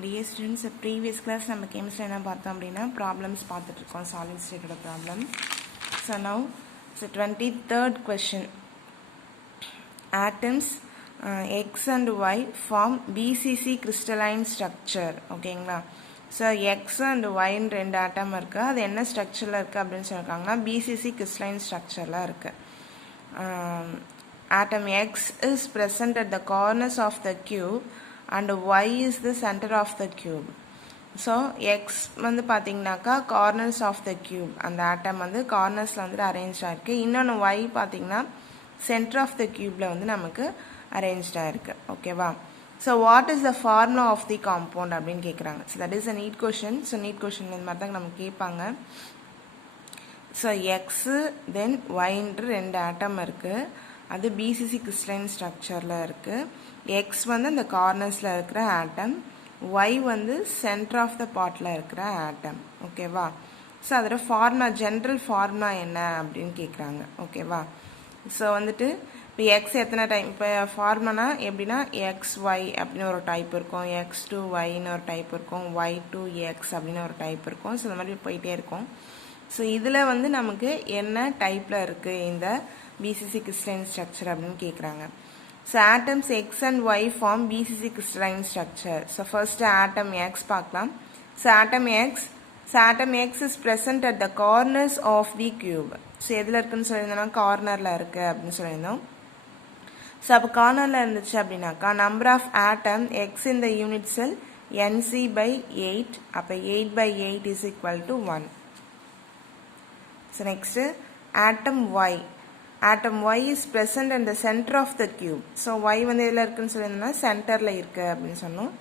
Dear students, previous class நம்ம chemistry என்ன பார்த்தோம் அப்படின்னா problems பார்த்துட்டு இருக்கோம் solid state ஓட problem. So now so 23rd question. Atoms X and Y form BCC crystalline structure. ஓகேங்களா? So X and Y ன்னு ரெண்டு ஆட்டம் இருக்கு. அது என்ன ஸ்ட்ரக்சர்ல இருக்கு அப்படின்னு சொல்றாங்கன்னா BCC crystalline structureல இருக்கு. Atom X is present at the corners of the cube and Y is the center of the cube. So X வந்து பாத்தீங்கன்னாக்கா corners of the cube, அந்த atom வந்து cornersல வந்து arranged ஆயிருக்கு. இன்னொன்று Y பாத்தீங்கன்னா center of the cubeல வந்து நமக்கு arranged ஆயிருக்கு. ஓகேவா? So what is the formula of the compound அப்படின்னு கேட்குறாங்க. So that is a neat question. So neat question இந்த மாதிரி தான் நமக்கு கேட்பாங்க. So X then Y ன்ற ரெண்டு atom இருக்கு. அது BCC crystalline structureல இருக்கு. X வந்து அந்த கார்னர்ஸ்ல இருக்கிற ஆட்டம், Y வந்து சென்டர் ஆஃப் த பாட்ல இருக்கிற ஆட்டம். ஓகேவா? ஸோ அதோட ஃபார்முலா, ஜென்ரல் ஃபார்முலா என்ன அப்படின்னு கேட்குறாங்க. ஓகேவா? ஸோ வந்துட்டு இப்போ எக்ஸ் எத்தனை டைம், இப்போ ஃபார்முலானா எப்படின்னா XY அப்படின்னு ஒரு டைப் இருக்கும், X2Yன்னு ஒரு டைப் இருக்கும், Y2X அப்படின்னு ஒரு டைப் இருக்கும். ஸோ இந்த மாதிரி போயிட்டே இருக்கும். ஸோ இதில் வந்து நமக்கு என்ன டைப்பில் இருக்குது இந்த BCC crystalline structure அப்படின்னு கேட்குறாங்க. So atoms X and Y form BCC crystalline structure. So first atom X பார்க்கலாம். So atom X is present at the corners of the cube. So எதில் இருக்குன்னு சொல்லியிருந்தோம்னா கார்னரில் இருக்குது அப்படின்னு சொல்லியிருந்தோம். ஸோ அப்போ கார்னரில் இருந்துச்சு அப்படின்னாக்கா number of atom X in the unit cell NC/8. அப்போ 8/8 is equal to 1. So next atom Y. Atom Y is present in the center of the cube. So Y வந்து எதில் இருக்குன்னு சொல்லியிருந்தோம்னா சென்டரில் இருக்குது அப்படின்னு சொன்னோம்.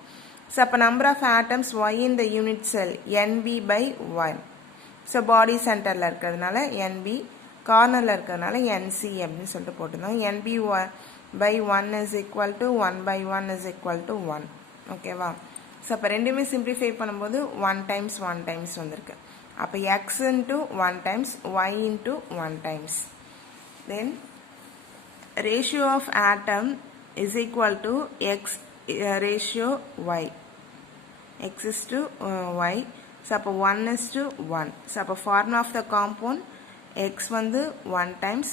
ஸோ அப்போ number of atoms Y in the unit cell NB/1. So body சென்டரில் இருக்கிறதுனால NB, கார்னரில் இருக்கிறதுனால NC அப்படின்னு சொல்லிட்டு போட்டிருந்தோம். NB/1 is equal to 1/1 is equal to 1. ஓகேவா? ஸோ அப்போ ரெண்டுமே சிம்பிளிஃபை பண்ணும்போது 1 times வந்திருக்கு. அப்போ X into 1 times, Y into 1 times. Then ratio of atom is equal to X ratio Y. X is to Y. So அப்போ 1 is to 1. So அப்போ formula of the compound X வந்து 1 times,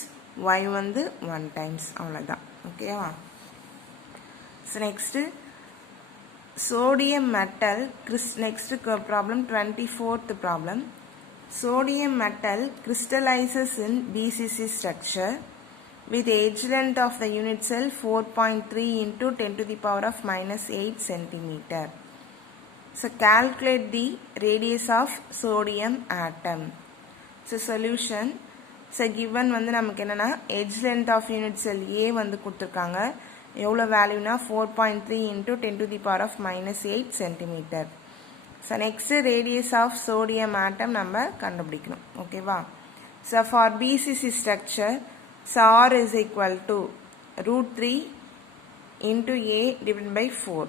Y வந்து 1 times. அவ்வளோதான். ஓகேவா? So next sodium metal. Next problem 24th problem. Sodium metal crystallizes in BCC structure with edge length of the unit cell 4.3 into 10 to the power of minus 8 centimeter. So calculate the radius of sodium atom. So solution. So given வந்து நமக்கு என்னன்னா edge length of unit cell A வந்து கொடுத்துருக்காங்க. எவ்வளோ வேல்யூனா 4.3 into 10 to the power of minus 8 centimeter. So next radius of sodium atom நம்ம கண்டுபிடிக்கணும். ஓகேவா? So for BCC structure, so R is equal to √3 into A divided by 4.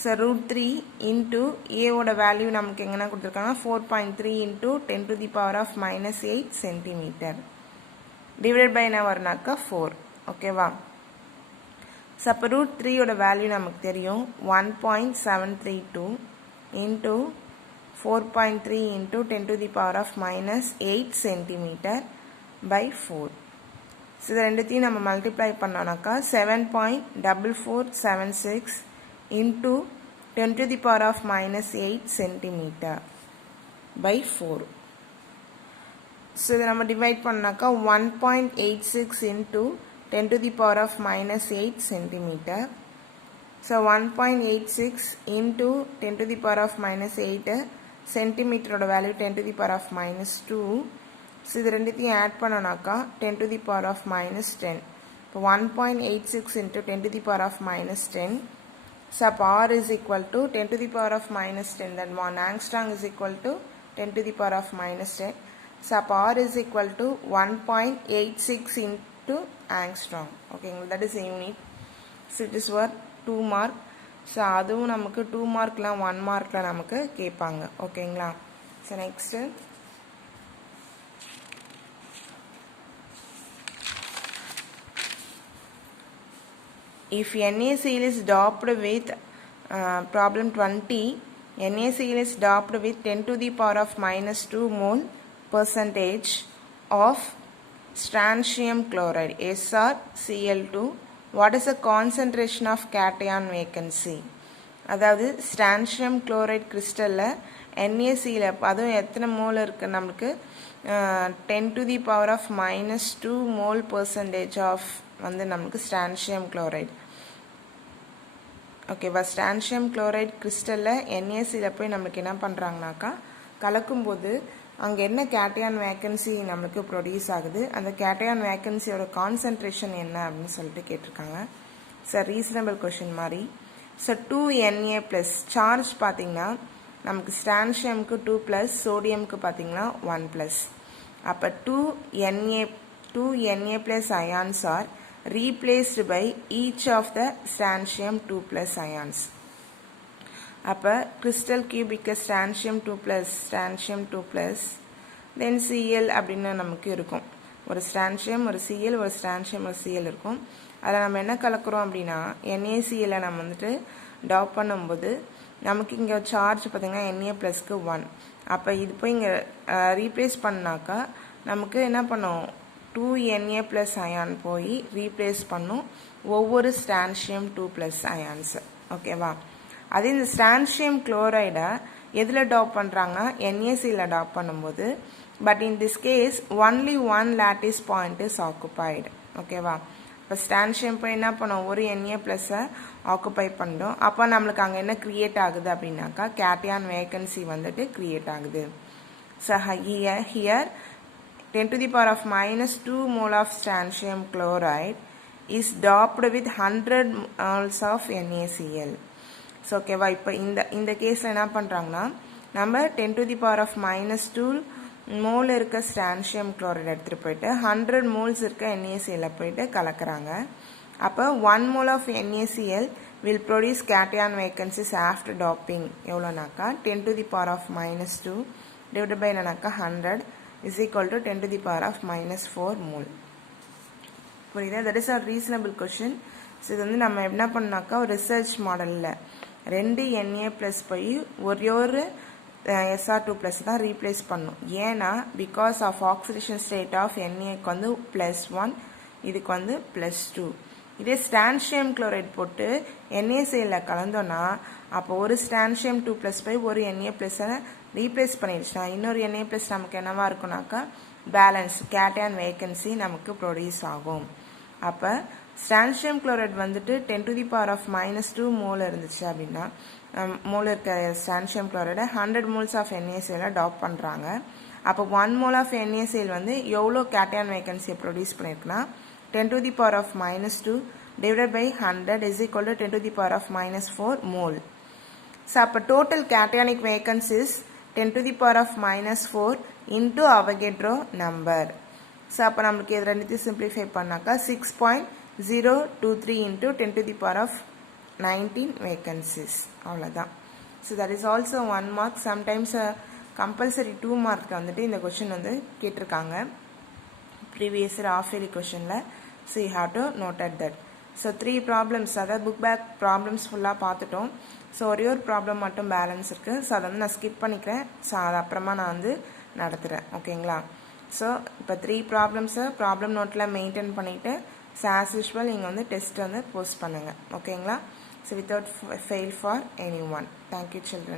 So √3 into A ஓட value நமக்கு எங்கன்னா கொடுத்துருக்காங்க 4.3 into 10 to the power of minus 8 centimeter. Divided by என்ன வரும்னாக்கா 4. ஓகேவா? So அப்போ √3 ஓட வேல்யூ நமக்கு தெரியும் 1.732 into 4.3 into 10 to the power of minus 8 centimeter by 4. So இது ரெண்டுத்தையும் நம்ம multiply பண்ணோம்னாக்கா 7.4476 into 10 to the power of minus 8 centimeter by 4. So இதை நம்ம டிவைட் பண்ணாக்கா 1.86 into 10 to the power of minus 8 centimeter. So 1.86 into 10 to the power of minus 8 centimeter ஓட value 10 to the power of minus 2. So இது ரெண்டுத்தையும் add பண்ணோம்னாக்கா 10 to the power of minus 10. இப்போ 1.86 into 10 to the power of minus 10. So அப்போ R is equal to 10 to the power of minus 10. Then 1 angstrom is equal to 10 to the power of minus 10. So அப்போ R is equal to 1.86 into angstrom. Okay, that is a unit. So it is worth 2 mark. So அதுவும் நமக்கு 2 மார்க்லாம் 1 மார்க்கில் நமக்கு கேட்பாங்க. ஓகேங்களா? So next if NaCl is doped with Problem 20. NaCl is doped with 10 to the power of minus 2 mole percentage of strontium chloride SrCl2. What is the concentration of cation vacancy? அதாவது strontium chloride crystal NaCl அதுவும் எத்தனை mole இருக்குது நம்மளுக்கு 10 to the power of minus 2 mole percentage of வந்து நம்மளுக்கு strontium chloride. ஓகேவா, strontium chloride கிறிஸ்டலில் NaCl போய் நம்மளுக்கு என்ன பண்ணுறாங்கனாக்கா கலக்கும்போது அங்கே என்ன கேட்டையான் வேக்கன்சி நம்மளுக்கு ப்ரொடியூஸ் ஆகுது, அந்த கேட்டையான் வேக்கன்சியோட கான்சன்ட்ரேஷன் என்ன அப்படின்னு சொல்லிட்டு கேட்டிருக்காங்க. சார் ரீசனபிள் கொஷின் மாதிரி. ஸோ 2Na ப்ளஸ் சார்ஜ் பார்த்திங்கன்னா நமக்கு ஸ்டான்ஷியமுக்கு 2+, சோடியமுக்கு பார்த்திங்கன்னா 1+. அப்போ 2Na plus ions are replaced by each of the strontium 2+ ions. அப்போ crystal cubic strontium 2+, then Cl அப்படின்னு நமக்கு இருக்கும். ஒரு strontium ஒரு Cl, ஒரு strontium ஒரு Cl இருக்கும். அதில் நம்ம என்ன கலக்கிறோம் அப்படின்னா NaCl நம்ம வந்துட்டு டாப் பண்ணும்போது நமக்கு இங்கே சார்ஜ் பார்த்திங்கன்னா Na+க்கு 1. அப்போ இது போய் இங்கே ரீப்ளேஸ் பண்ணாக்கா நமக்கு என்ன பண்ணும் 2Na plus ion போய் ரீப்ளேஸ் பண்ணும் ஒவ்வொரு strontium 2+ ions. ஓகேவா, அதே இந்த strontium chloride எதில் டாப் பண்ணுறாங்கன்னா NaCl டாப் பண்ணும்போது, but in this case only one lattice point is occupied. ஓகேவா, இப்போ strontium போய் என்ன பண்ணும் ஒரு Na+ ஆக்குப்பை பண்ணிடும். அப்போ நம்மளுக்கு அங்கே என்ன க்ரியேட் ஆகுது அப்படின்னாக்கா கேட்டையான் வேக்கன்சி வந்துட்டு க்ரியேட் ஆகுது. So here 10 to the power of minus 2 mole of strontium chloride is doped with 100 moles of NaCl. So ஓகேவா, இப்போ இந்த கேஸில் என்ன பண்ணுறாங்கன்னா நம்ம 10 to the power of minus 2 mole இருக்க strontium chloride எடுத்துகிட்டு போயிட்டு 100 moles இருக்க NaCl போயிட்டு கலக்கிறாங்க. அப்போ 1 mole of NaCl will produce cation vacancies after doping எவ்வளோனாக்கா 10 to the power of minus 2 divided by என்னன்னாக்கா 100 is equal to 10 to the power of minus 4 mole. புரியுதா, that is a reasonable question. So இது வந்து நம்ம என்ன பண்ணாக்கா ஒரு research மாடலில் 2 Na+ போய் ஒரு Sr2+ தான் ரீப்ளேஸ் பண்ணும். ஏன்னா because of oxidation state of Naக்கு வந்து +1, இதுக்கு வந்து +2. இதே strontium chloride போட்டு NaCl கலந்தோன்னா அப்போ ஒரு strontium 2+ போய் ஒரு Na+ ரீப்ளேஸ் பண்ணிடுச்சுன்னா இன்னொரு Na+ நமக்கு என்னவா இருக்குனாக்கா பேலன்ஸ் கேட்டையான் வேக்கன்சி நமக்கு ப்ரொடியூஸ் ஆகும். அப்போ strontium chloride வந்துட்டு 10 to the power of minus 2 mole இருந்துச்சு அப்படின்னா மோல் இருக்க strontium chloride 100 moles of NaCl top பண்ணுறாங்க. அப்போ 1 mole of NaCl வந்து எவ்வளோ cation வேக்கன்சியை produce பண்ணியிருக்குன்னா 10 to the power of minus 2 divided by 100 is equal to 10 to the power of minus 4 mole. So அப்போ total cationic vacancies 10 to the power of minus 4 into Avogadro number. So அப்போ நம்மளுக்கு இது ரெண்டுத்தையும் simplify பண்ணாக்கா 6.023 into 10 to the power of 19 vacancies. அவ்வளோதான். So that is also 1 mark. Sometimes compulsory 2 mark வந்துட்டு இந்த question வந்து கேட்டிருக்காங்க ப்ரீவியஸ் ஆஃப் இயர்லி கொஷனில். So you have to note at that. So 3 problems, அதாவது புக் பேக் ப்ராப்ளம்ஸ் ஃபுல்லாக பார்த்துட்டோம். ஸோ ஒரே ஒரு ப்ராப்ளம் மட்டும் பேலன்ஸ் இருக்குது. ஸோ அதை வந்து நான் ஸ்கிப் பண்ணிக்கிறேன். ஸோ அது அப்புறமா நான் வந்து நடத்துகிறேன். ஓகேங்களா, ஸோ இப்போ 3 ப்ராப்ளம்ஸை ப்ராப்ளம் நோட்டில் மெயின்டைன் பண்ணிவிட்டு ஸோ ஆஸ் யூஷுவல் நீங்கள் வந்து டெஸ்ட் வந்து போஸ்ட் பண்ணுங்கள். ஓகேங்களா, so without fail for any one. Thank you children.